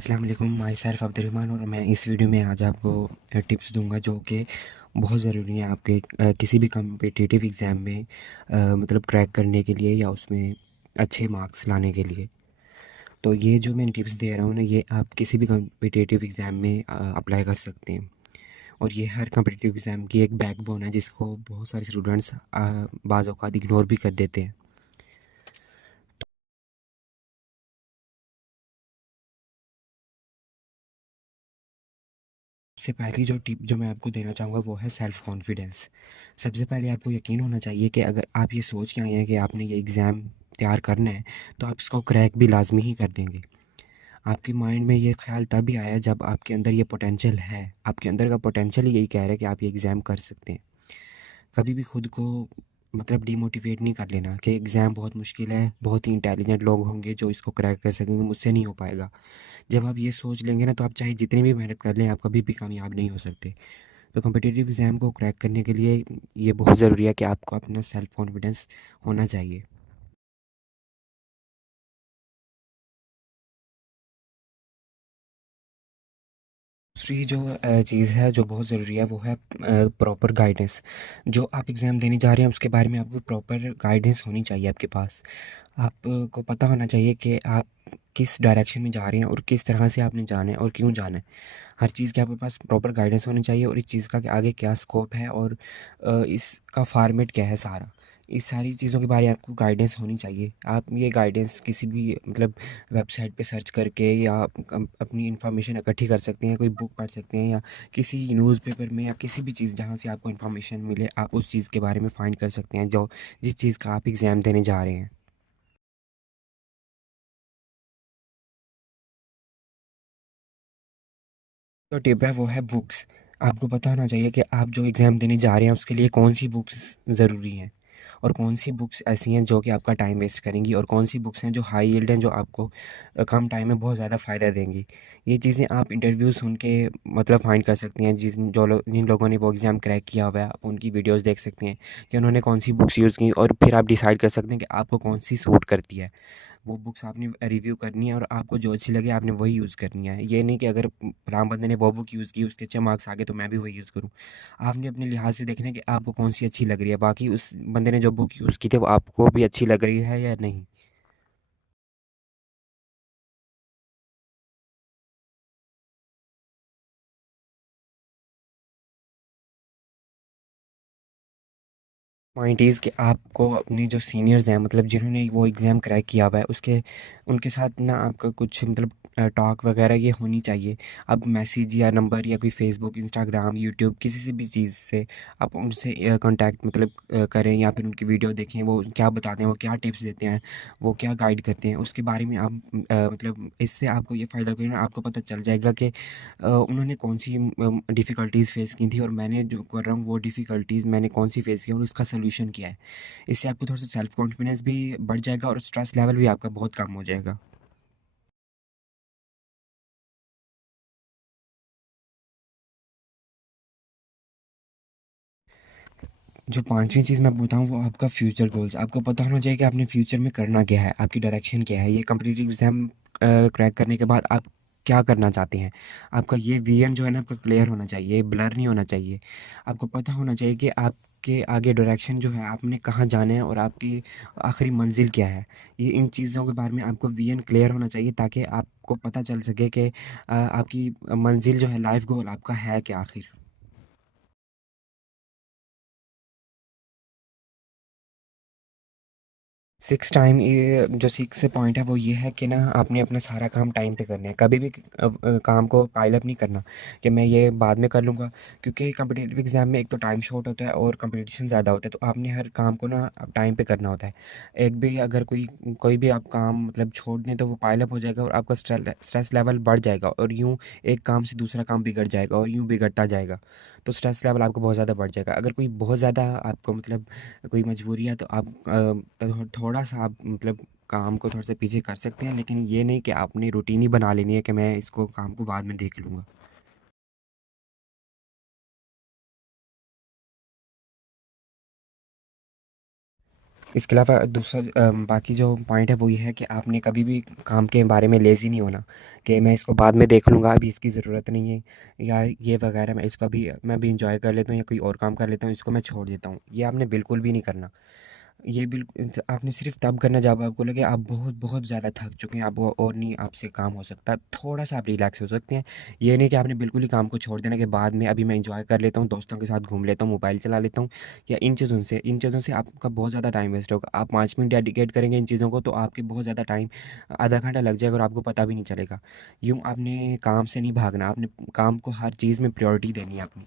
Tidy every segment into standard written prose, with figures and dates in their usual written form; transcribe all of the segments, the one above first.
अस्सलाम वालेकुम, my self Abdurrahman और मैं इस वीडियो में आज आपको टिप्स दूंगा जो कि बहुत ज़रूरी है आपके किसी भी कम्पिटिटिव एग्ज़ाम में मतलब क्रैक करने के लिए या उसमें अच्छे मार्क्स लाने के लिए। तो ये जो मैं टिप्स दे रहा हूँ ना, ये आप किसी भी कम्पिटिटिव एग्ज़ाम में अप्लाई कर सकते हैं। और ये हर कम्पिटिटिव एग्ज़ाम की एक बैकबोन है जिसको बहुत सारे स्टूडेंट्स बाज़ औक़ात इग्नोर भी कर देते हैं। सबसे पहली जो टिप जो मैं आपको देना चाहूँगा वो है सेल्फ़ कॉन्फिडेंस। सबसे पहले आपको यकीन होना चाहिए कि अगर आप ये सोच के आए हैं कि आपने ये एग्ज़ाम तैयार करना है, तो आप इसको क्रैक भी लाज़मी ही कर देंगे। आपके माइंड में ये ख़्याल तभी आया जब आपके अंदर ये पोटेंशियल है। आपके अंदर का पोटेंशियल ही यही कह रहा है कि आप ये एग्ज़ाम कर सकते हैं। कभी भी खुद को मतलब डिमोटिवेट नहीं कर लेना कि एग्ज़ाम बहुत मुश्किल है, बहुत ही इंटेलिजेंट लोग होंगे जो इसको क्रैक कर सकेंगे, मुझसे नहीं हो पाएगा। जब आप ये सोच लेंगे ना, तो आप चाहे जितनी भी मेहनत कर लें, आप कभी भी कामयाब नहीं हो सकते। तो कॉम्पिटिटिव एग्ज़ाम को क्रैक करने के लिए ये बहुत ज़रूरी है कि आपको अपना सेल्फ कॉन्फिडेंस होना चाहिए। दूसरी जो चीज़ है जो बहुत ज़रूरी है वो है प्रॉपर गाइडेंस। जो आप एग्ज़ाम देने जा रहे हैं उसके बारे में आपको प्रॉपर गाइडेंस होनी चाहिए आपके पास। आपको पता होना चाहिए कि आप किस डायरेक्शन में जा रहे हैं और किस तरह से आपने जाना है और क्यों जाना है। हर चीज़ की आपके पास प्रॉपर गाइडेंस होनी चाहिए और इस चीज़ का कि आगे क्या स्कोप है और इसका फॉर्मेट क्या है सारा। इस सारी चीज़ों के बारे में आपको गाइडेंस होनी चाहिए। आप ये गाइडेंस किसी भी मतलब वेबसाइट पे सर्च करके या अपनी इन्फॉर्मेशन इकट्ठी कर सकते हैं, कोई बुक पढ़ सकते हैं या किसी न्यूज़पेपर में या किसी भी चीज़ जहाँ से आपको इन्फॉर्मेशन मिले, आप उस चीज़ के बारे में फाइंड कर सकते हैं जो जिस चीज़ का आप एग्ज़ाम देने जा रहे हैं। जो टिप है वो है बुक्स। आपको पता होना चाहिए कि आप जो एग्ज़ाम देने जा रहे हैं उसके लिए कौन-सी बुक्स ज़रूरी हैं और कौन-सी बुक्स ऐसी हैं जो कि आपका टाइम वेस्ट करेंगी और कौन-सी बुक्स हैं जो हाई यील्ड हैं जो आपको कम टाइम में बहुत ज़्यादा फ़ायदा देंगी। ये चीज़ें आप इंटरव्यू सुन के मतलब फाइंड कर सकते हैं जिन लोगों ने वो एग्ज़ाम क्रैक किया हुआ है, आप उनकी वीडियोज़ देख सकते हैं कि उन्होंने कौन-सी बुक्स यूज़ की और फिर आप डिसाइड कर सकते हैं कि आपको कौन-सी सूट करती है। वो बुक्स आपने रिव्यू करनी है और आपको जो अच्छी लगे आपने वही यूज़ करनी है। ये नहीं कि अगर फलाँ बंदे ने वो बुक यूज़ की, उसके अच्छे मार्क्स आ गए तो मैं भी वही यूज़ करूँ। आपने अपने लिहाज़ से देखना है कि आपको कौन-सी अच्छी लग रही है। बाकी उस बंदे ने जो बुक यूज़ की थी वो आपको भी अच्छी लग रही है या नहीं। पॉइंट इज़ कि आपको अपने जो सीनियर्स हैं मतलब जिन्होंने वो एग्ज़ाम क्रैक किया हुआ है उसके उनके साथ ना आपका कुछ मतलब टॉक वगैरह ये होनी चाहिए। आप मैसेज या नंबर या कोई फ़ेसबुक, इंस्टाग्राम, यूट्यूब किसी से भी चीज़ से आप उनसे कॉन्टैक्ट मतलब करें या फिर उनकी वीडियो देखें, वो क्या बताते हैं, वो क्या टिप्स देते हैं, वो क्या गाइड करते हैं, उसके बारे में आप मतलब इससे आपको ये फ़ायदा होगा ना, आपको पता चल जाएगा कि उन्होंने कौन-सी डिफ़िकल्टीज़ फ़ेस की थी और मैंने जो कर रहा हूँ वो डिफ़िकल्टीज़ मैंने कौन-सी फ़ेस की है और उसका सॉल्यूशन क्या है। इससे आपको थोड़ा-सा सेल्फ़ कॉन्फिडेंस भी बढ़ जाएगा और स्ट्रेस लेवल भी आपका बहुत कम हो जाएगा। जो 5वीं चीज़ मैं बताऊँ वो आपका फ्यूचर गोल्स। आपको पता होना चाहिए कि आपने फ्यूचर में करना क्या है, आपकी डायरेक्शन क्या है। ये कॉम्पिटिटिव एग्ज़ाम क्रैक करने के बाद आप क्या करना चाहते हैं। आपका ये विज़न जो है ना आपका क्लियर होना चाहिए, ब्लर नहीं होना चाहिए। आपको पता होना चाहिए कि आपके आगे डायरेक्शन जो है आपने कहाँ जाना है और आपकी आखिरी मंज़िल क्या है। ये इन चीज़ों के बारे में आपको विज़न क्लियर होना चाहिए ताकि आपको पता चल सके कि आपकी मंज़िल जो है लाइफ़ गोल आपका है क्या आखिर। 6 से पॉइंट है वो ये है कि ना आपने अपना सारा काम टाइम पे करना है। कभी भी काम को पाइल अप नहीं करना कि मैं ये बाद में कर लूँगा क्योंकि कॉम्पिटिटिव एग्ज़ाम में एक तो टाइम शॉर्ट होता है और कंपटीशन ज़्यादा होता है, तो आपने हर काम को ना टाइम पे करना होता है। एक भी अगर कोई कोई भी आप काम मतलब छोड़ दें तो वो पाइल अप हो जाएगा और आपका स्ट्रेस लेवल बढ़ जाएगा और यूँ एक काम से दूसरा काम बिगड़ जाएगा और यूँ बिगड़ता जाएगा। तो स्ट्रेस लेवल आपका बहुत ज़्यादा बढ़ जाएगा। अगर कोई बहुत ज़्यादा आपको मतलब कोई मजबूरी है तो आप थोड़ा-सा आप मतलब काम को थोड़ा-सा पीछे कर सकते हैं, लेकिन ये नहीं कि आपने रूटीन ही बना लेनी है कि मैं इसको काम को बाद में देख लूँगा। इसके अलावा दूसरा बाकी जो पॉइंट है वो ये है कि आपने कभी भी काम के बारे में लेज़ी नहीं होना कि मैं इसको बाद में देख लूँगा, अभी इसकी ज़रूरत नहीं है या ये वगैरह, मैं अभी एंजॉय कर लेता हूँ या कोई और काम कर लेता हूँ, इसको मैं छोड़ देता हूँ। ये आपने बिल्कुल भी नहीं करना। ये आपने सिर्फ़ तब करना जब आपको लगे आप बहुत बहुत ज़्यादा थक चुके हैं, अब वो और नहीं आपसे काम हो सकता, थोड़ा-सा आप रिलैक्स हो सकते हैं। ये नहीं कि आपने बिल्कुल ही काम को छोड़ देना कि बाद में अभी मैं एन्जॉय कर लेता हूँ, दोस्तों के साथ घूम लेता हूँ, मोबाइल चला लेता हूँ या इन चीज़ों से आपका बहुत ज़्यादा टाइम वेस्ट होगा। आप 5 मिनट डेडिकेट करेंगे इन चीज़ों को तो आपके बहुत ज़्यादा टाइम, आधा घंटा लग जाएगा और आपको पता भी नहीं चलेगा। यूँ आपने काम से नहीं भागना, आपने काम को हर चीज़ में प्रायोरिटी देनी है अपनी।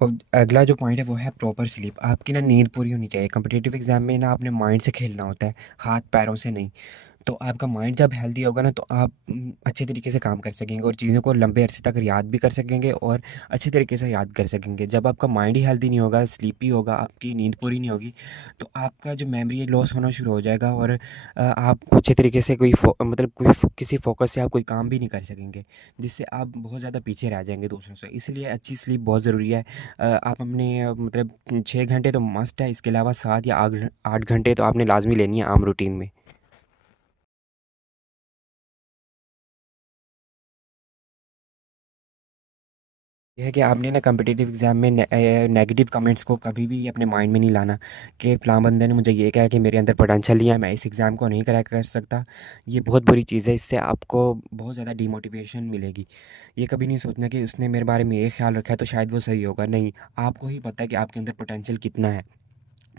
और अगला जो पॉइंट है वो है प्रॉपर स्लीप। आपकी ना नींद पूरी होनी चाहिए। कॉम्पिटिटिव एग्ज़ाम में ना अपने माइंड से खेलना होता है, हाथ पैरों से नहीं। तो आपका माइंड जब हेल्दी होगा ना तो आप अच्छे तरीके से काम कर सकेंगे और चीज़ों को लंबे अरसे तक याद भी कर सकेंगे और अच्छे तरीके से याद कर सकेंगे। जब आपका माइंड ही हेल्दी नहीं होगा, स्लीपी होगा, आपकी नींद पूरी नहीं होगी, तो आपका जो मेमोरी है लॉस होना शुरू हो जाएगा और आप अच्छे तरीके से किसी फ़ोकस से आप कोई काम भी नहीं कर सकेंगे, जिससे आप बहुत ज़्यादा पीछे रह जाएँगे दूसरों से। इसलिए अच्छी स्लीप बहुत ज़रूरी है। आप अपने 6 घंटे तो मस्ट है, इसके अलावा 7 या 8 घंटे तो आपने लाज़मी लेनी है आम रूटीन में। ये है कि आपने ना कॉम्पिटिटिव एग्ज़ाम में नेगेटिव कमेंट्स को कभी भी अपने माइंड में नहीं लाना कि फ़लाँ बंदे ने मुझे ये कहा कि मेरे अंदर पोटेंशियल नहीं है, मैं इस एग्ज़ाम को नहीं क्रैक कर सकता। ये बहुत बुरी चीज़ है, इससे आपको बहुत ज़्यादा डिमोटिवेशन मिलेगी। ये कभी नहीं सोचना कि उसने मेरे बारे में ये ख़्याल रखा है तो शायद वो सही होगा, नहीं, आपको ही पता है कि आपके अंदर पोटेंशियल कितना है।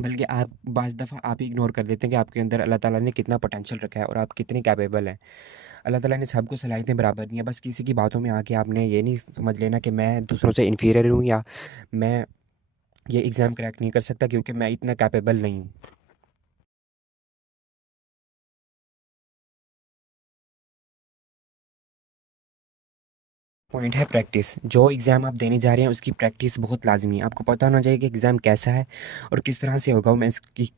बल्कि आप बाज़ दफ़ा आप ही इग्नोर कर देते हैं कि आपके अंदर अल्लाह ताला ने कितना पोटेंशियल रखा है और आप कितने कैपेबल हैं। अल्लाह ताला ने सबको सलाहियतें बराबर दी हैं, बस किसी की बातों में आके आपने ये नहीं समझ लेना कि मैं दूसरों से इन्फीरियर हूँ या मैं ये एग्ज़ाम क्रैक नहीं कर सकता क्योंकि मैं इतना कैपेबल नहीं हूँ। पॉइंट है प्रैक्टिस। जो एग्ज़ाम आप देने जा रहे हैं उसकी प्रैक्टिस बहुत लाज़मी है। आपको पता होना चाहिए कि एग्ज़ाम कैसा है और किस तरह से होगा। मैं इसकी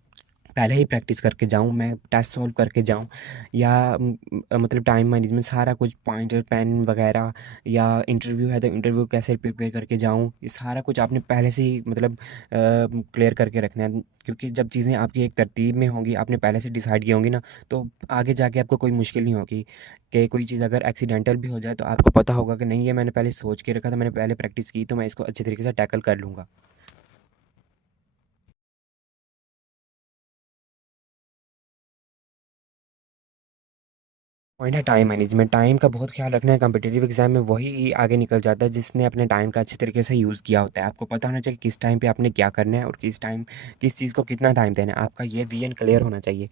पहले ही प्रैक्टिस करके जाऊँ, मैं टेस्ट सॉल्व करके जाऊँ या मतलब टाइम मैनेजमेंट सारा कुछ पॉइंटर, पेन वगैरह या इंटरव्यू है तो इंटरव्यू कैसे प्रिपेयर करके जाऊँ, ये सारा कुछ आपने पहले से ही क्लियर करके रखना है। क्योंकि जब चीज़ें आपकी एक तरतीब में होंगी, आपने पहले से डिसाइड की होंगी ना, तो आगे जाके आपको कोई मुश्किल नहीं होगी कि कोई चीज़ अगर एक्सीडेंटल भी हो जाए तो आपको पता होगा कि नहीं, ये मैंने पहले सोच के रखा था, मैंने पहले प्रैक्टिस की तो मैं इसको अच्छे तरीके से टैकल कर लूँगा। पॉइंट है टाइम मैनेजमेंट। टाइम का बहुत ख्याल रखना है। कॉम्पिटिटिव एग्जाम में वही आगे निकल जाता है जिसने अपने टाइम का अच्छे तरीके से यूज़ किया होता है। आपको पता होना चाहिए किस टाइम पे आपने क्या करना है और किस चीज़ को कितना टाइम देना है। आपका ये विजन क्लियर होना चाहिए।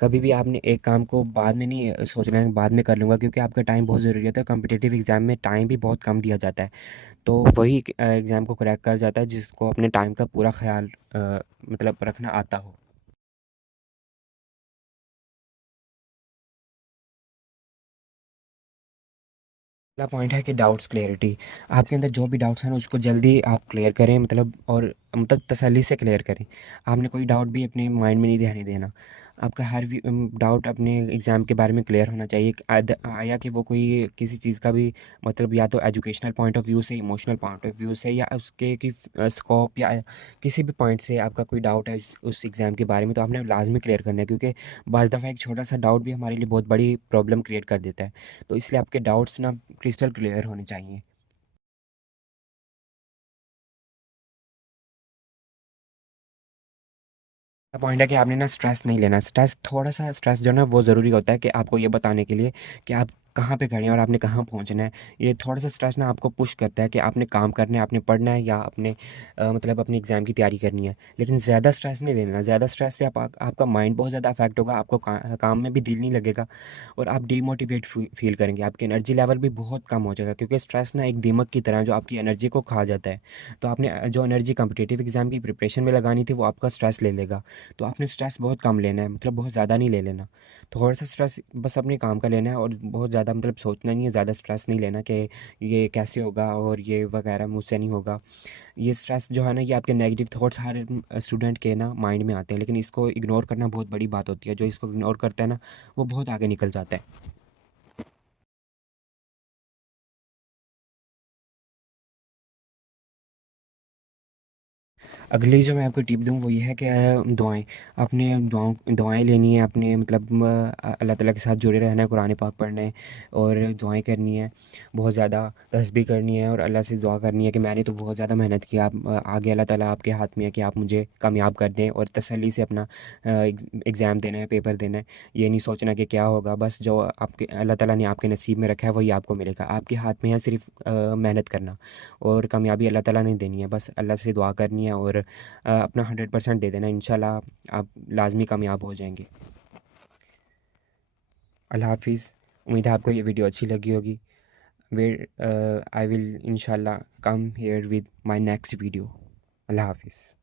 कभी भी आपने एक काम को बाद में नहीं सोचना है बाद में कर लूँगा, क्योंकि आपका टाइम बहुत ज़रूरी होता है। कॉम्पिटिटिव एग्जाम में टाइम भी बहुत कम दिया जाता है, तो वही एग्ज़ाम को क्रैक कर जाता है जिसको अपने टाइम का पूरा ख्याल रखना आता हो। अगला पॉइंट है कि डाउट्स क्लियरिटी। आपके अंदर जो भी डाउट्स हैं ना उसको जल्दी आप क्लियर करें, और तसल्ली से क्लियर करें। आपने कोई डाउट भी अपने माइंड में नहीं रहने देना। आपका हर डाउट अपने एग्ज़ाम के बारे में क्लियर होना चाहिए कि या कि वो कोई किसी चीज़ का भी या तो एजुकेशनल पॉइंट ऑफ व्यू से, इमोशनल पॉइंट ऑफ व्यू से या उसके कि स्कोप या किसी भी पॉइंट से आपका कोई डाउट है उस एग्ज़ाम के बारे में, तो आपने लाजमी क्लियर करना है, क्योंकि बाज़ दफ़ा एक छोटा सा डाउट भी हमारे लिए बहुत बड़ी प्रॉब्लम क्रिएट कर देता है। तो इसलिए आपके डाउट्स ना क्रिस्टल क्लियर होने चाहिए। पॉइंट है कि आपने ना स्ट्रेस नहीं लेना। थोड़ा-सा स्ट्रेस जो है ना वो ज़रूरी होता है कि आपको ये बताने के लिए कि आप कहाँ पे खड़े हैं और आपने कहाँ पहुँचना है। ये थोड़ा-सा स्ट्रेस ना आपको पुश करता है कि आपने काम करना है, आपने पढ़ना है या अपने एग्ज़ाम की तैयारी करनी है। लेकिन ज़्यादा स्ट्रेस नहीं लेना। ज़्यादा स्ट्रेस से आपका माइंड बहुत ज़्यादा अफ़ेक्ट होगा, आपको काम में भी दिल नहीं लगेगा और आप डिमोटिवेट फ़ील करेंगे। आपकी एनर्जी लेवल भी बहुत कम हो जाएगा, क्योंकि स्ट्रेस ना एक दीमक की तरह है जो आपकी एनर्जी को खा जाता है। तो आपने जो एनर्जी कॉम्पिटिटिव एग्ज़ाम की प्रिपरेशन में लगानी थी वो आपका स्ट्रेस ले लेगा। तो आपने स्ट्रेस बहुत कम लेना है, बहुत ज़्यादा नहीं ले लेना। थोड़ा-सा स्ट्रेस बस अपने काम का लेना है और बहुत ज़्यादा सोचना नहीं है, ज़्यादा स्ट्रेस नहीं लेना कि ये कैसे होगा और ये वगैरह मुझसे नहीं होगा। ये स्ट्रेस जो है ना ये आपके नेगेटिव थॉट्स हर स्टूडेंट के ना माइंड में आते हैं, लेकिन इसको इग्नोर करना बहुत बड़ी बात होती है। जो इसको इग्नोर करता है ना वो बहुत आगे निकल जाता है। अगली जो मैं आपको टिप दूँ वो ये है कि दुआएँ, आपने दुआएँ लेनी है, आपने मतलब अल्लाह ताला के साथ जुड़े रहना है, कुरान पाक पढ़ना है और दुआएँ करनी है, बहुत ज़्यादा तस्बीह करनी है और अल्लाह से दुआ करनी है कि मैंने तो बहुत ज़्यादा मेहनत की, आप आगे अल्लाह ताला आपके हाथ में है कि आप मुझे कामयाब कर दें और तसल्ली से अपना एग्ज़ाम देना है, पेपर देना है। ये नहीं सोचना कि क्या होगा, बस जो आपके अल्लाह ताला ने आपके नसीब में रखा है वही आपको मिलेगा। आपके हाथ में है सिर्फ़ मेहनत करना और कामयाबी अल्लाह ताला ने देनी है। बस अल्लाह से दुआ करनी है और अपना 100% दे देना, इंशाल्लाह आप लाज़मी कामयाब हो जाएँगे। अल्लाह हाफ़िज़। उम्मीद है आपको ये वीडियो अच्छी लगी होगी। आई विल इंशाल्लाह come here with my next video. अल्लाह हाफ़िज़।